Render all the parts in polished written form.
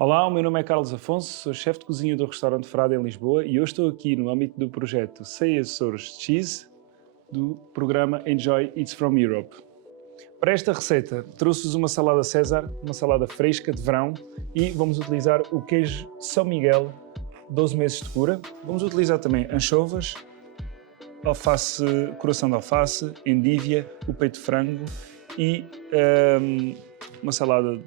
Olá, o meu nome é Carlos Afonso, sou chefe de cozinha do restaurante Frade em Lisboa e hoje estou aqui no âmbito do projeto Say Açores Cheese do programa Enjoy Eats from Europe. Para esta receita trouxe-vos uma salada César, uma salada fresca de verão e vamos utilizar o queijo São Miguel 12 meses de cura. Vamos utilizar também anchovas, alface, coração de alface, endívia, o peito de frango e uma salada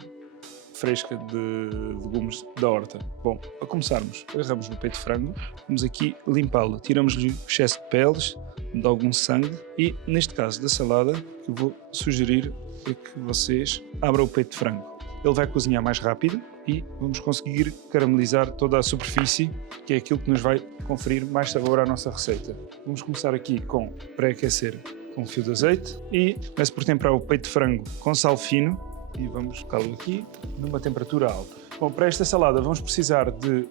fresca de legumes da horta. Bom, para começarmos, agarramos no peito de frango, vamos aqui limpá-lo, tiramos-lhe o excesso de peles, de algum sangue e, neste caso da salada, que eu vou sugerir é que vocês abram o peito de frango. Ele vai cozinhar mais rápido e vamos conseguir caramelizar toda a superfície, que é aquilo que nos vai conferir mais sabor à nossa receita. Vamos começar aqui com pré-aquecer com um fio de azeite e começo por temperar o peito de frango com sal fino e vamos colocá-lo aqui numa temperatura alta. Bom, para esta salada vamos precisar de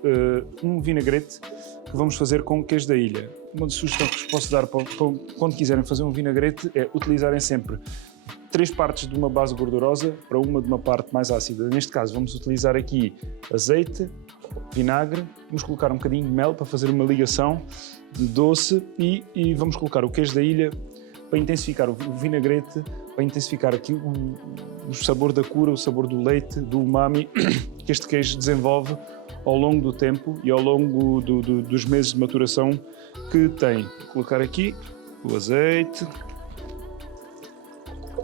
um vinagrete que vamos fazer com queijo da ilha. Uma sugestão que vos posso dar para quando quiserem fazer um vinagrete é utilizarem sempre 3 partes de uma base gordurosa para uma de uma parte mais ácida. Neste caso vamos utilizar aqui azeite, vinagre, vamos colocar um bocadinho de mel para fazer uma ligação de doce e vamos colocar o queijo da ilha para intensificar o vinagrete, para intensificar aqui o sabor da cura, o sabor do leite, do umami que este queijo desenvolve ao longo do tempo e ao longo dos meses de maturação que tem. Vou colocar aqui o azeite,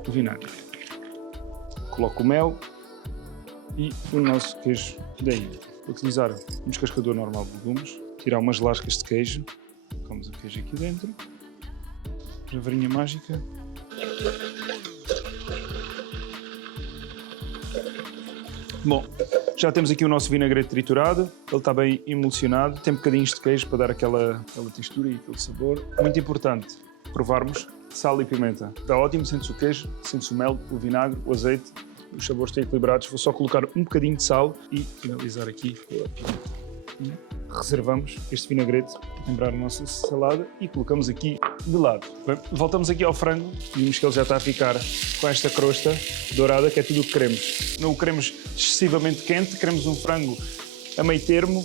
o vinagre, coloco o mel e o nosso queijo da ilha. Vou utilizar um descascador normal de legumes, tirar umas lascas de queijo, colocamos o queijo aqui dentro, a varinha mágica. Bom, já temos aqui o nosso vinagrete triturado, ele está bem emulsionado, tem bocadinhos de queijo para dar aquela textura e aquele sabor. Muito importante provarmos sal e pimenta. Está ótimo, sente-se o queijo, sente-se o mel, o vinagre, o azeite, os sabores estão equilibrados. Vou só colocar um bocadinho de sal e finalizar aqui com a pimenta. Reservamos este vinagrete para temperar a nossa salada e colocamos aqui de lado. Bem, voltamos aqui ao frango e vimos que ele já está a ficar com esta crosta dourada, que é tudo o que queremos. Não o queremos excessivamente quente, queremos um frango a meio termo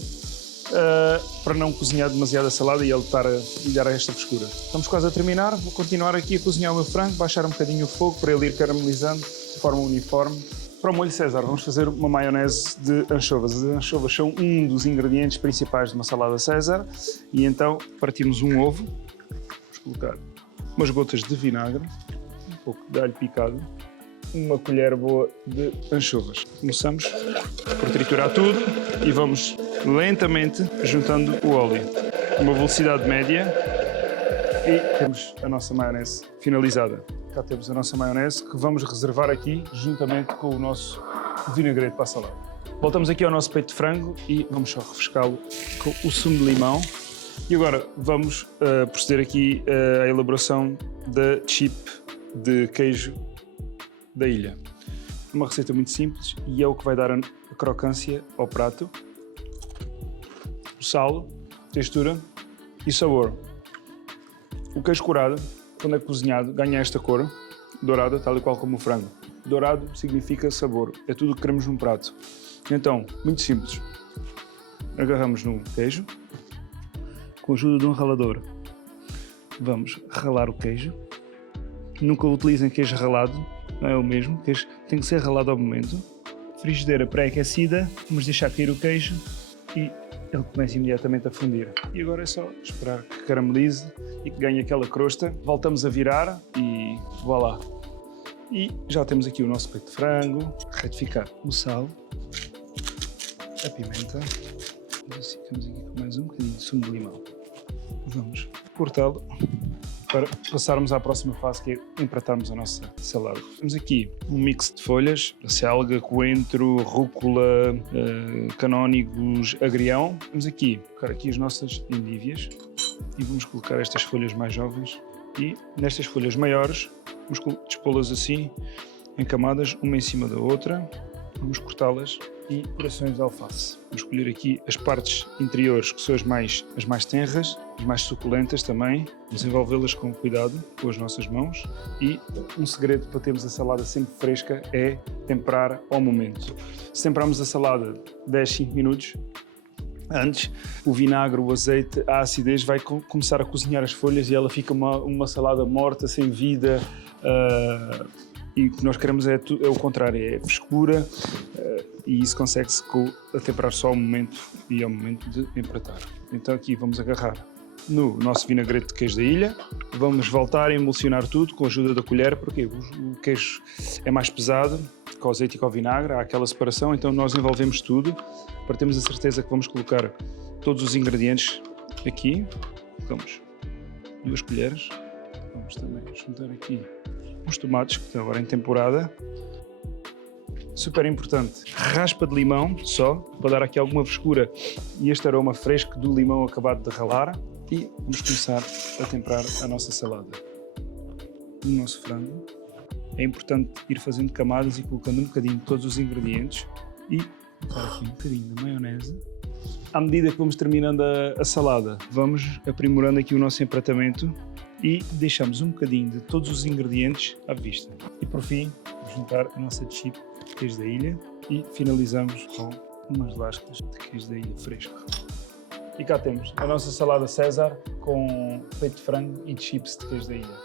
para não cozinhar demasiado a salada e ele estar a dar esta frescura. Estamos quase a terminar, vou continuar aqui a cozinhar o meu frango, baixar um bocadinho o fogo para ele ir caramelizando de forma uniforme. Para o molho César vamos fazer uma maionese de anchovas. As anchovas são um dos ingredientes principais de uma salada César e então partimos um ovo, vamos colocar umas gotas de vinagre, um pouco de alho picado, uma colher boa de anchovas. Começamos por triturar tudo e vamos lentamente juntando o óleo. Uma velocidade média e temos a nossa maionese finalizada. Cá temos a nossa maionese que vamos reservar aqui juntamente com o nosso vinagrete para a salada. Voltamos aqui ao nosso peito de frango e vamos só refrescá-lo com o sumo de limão. E agora vamos proceder aqui à elaboração da chip de queijo da ilha. Uma receita muito simples e é o que vai dar a crocância ao prato. O sal, textura e sabor. O queijo curado, quando é cozinhado, ganha esta cor dourada, tal e qual como o frango. Dourado significa sabor, é tudo o que queremos num prato. Então, muito simples. Agarramos no queijo, com a ajuda de um ralador. Vamos ralar o queijo. Nunca utilizem queijo ralado, não é o mesmo. O queijo tem que ser ralado ao momento. Frigideira pré-aquecida, vamos deixar cair o queijo e ele começa imediatamente a fundir. E agora é só esperar que caramelize e que ganhe aquela crosta. Voltamos a virar e voilá. E já temos aqui o nosso peito de frango. Retificar o sal, a pimenta. E ficamos aqui com mais um bocadinho de sumo de limão. Vamos cortá-lo para passarmos à próxima fase, que é empratarmos a nossa salada. Temos aqui um mix de folhas, selga, coentro, rúcula, canónigos, agrião. Vamos aqui colocar aqui as nossas endívias e vamos colocar estas folhas mais jovens e nestas folhas maiores vamos dispô-las assim em camadas, uma em cima da outra. Vamos cortá-las e corações de alface. Vamos escolher aqui as partes interiores, que são as mais tenras, as mais suculentas também. Vamos envolvê-las com cuidado, com as nossas mãos. E um segredo para termos a salada sempre fresca é temperar ao momento. Se temperarmos a salada 5 minutos antes, o vinagre, o azeite, a acidez vai começar a cozinhar as folhas e ela fica uma salada morta, sem vida. E o que nós queremos é o contrário, é frescura, e isso consegue-se a temperar só ao momento e ao momento de empratar. Então aqui vamos agarrar no nosso vinagrete de queijo da ilha, vamos voltar a emulsionar tudo com a ajuda da colher, porque o queijo é mais pesado, com o azeite e com o vinagre, há aquela separação, então nós envolvemos tudo, para termos a certeza que vamos colocar todos os ingredientes aqui. Colocamos 2 colheres, vamos também juntar aqui os tomates, que estão agora em temporada. Super importante, raspa de limão só, para dar aqui alguma frescura e este aroma fresco do limão acabado de ralar. E vamos começar a temperar a nossa salada. O nosso frango. É importante ir fazendo camadas e colocando um bocadinho de todos os ingredientes e colocar aqui um bocadinho de maionese. À medida que vamos terminando a salada, vamos aprimorando aqui o nosso empratamento e deixamos um bocadinho de todos os ingredientes à vista. E por fim, vamos juntar a nossa chip de queijo da ilha e finalizamos com umas lascas de queijo da ilha fresco. E cá temos a nossa salada César com peito de frango e chips de queijo da ilha.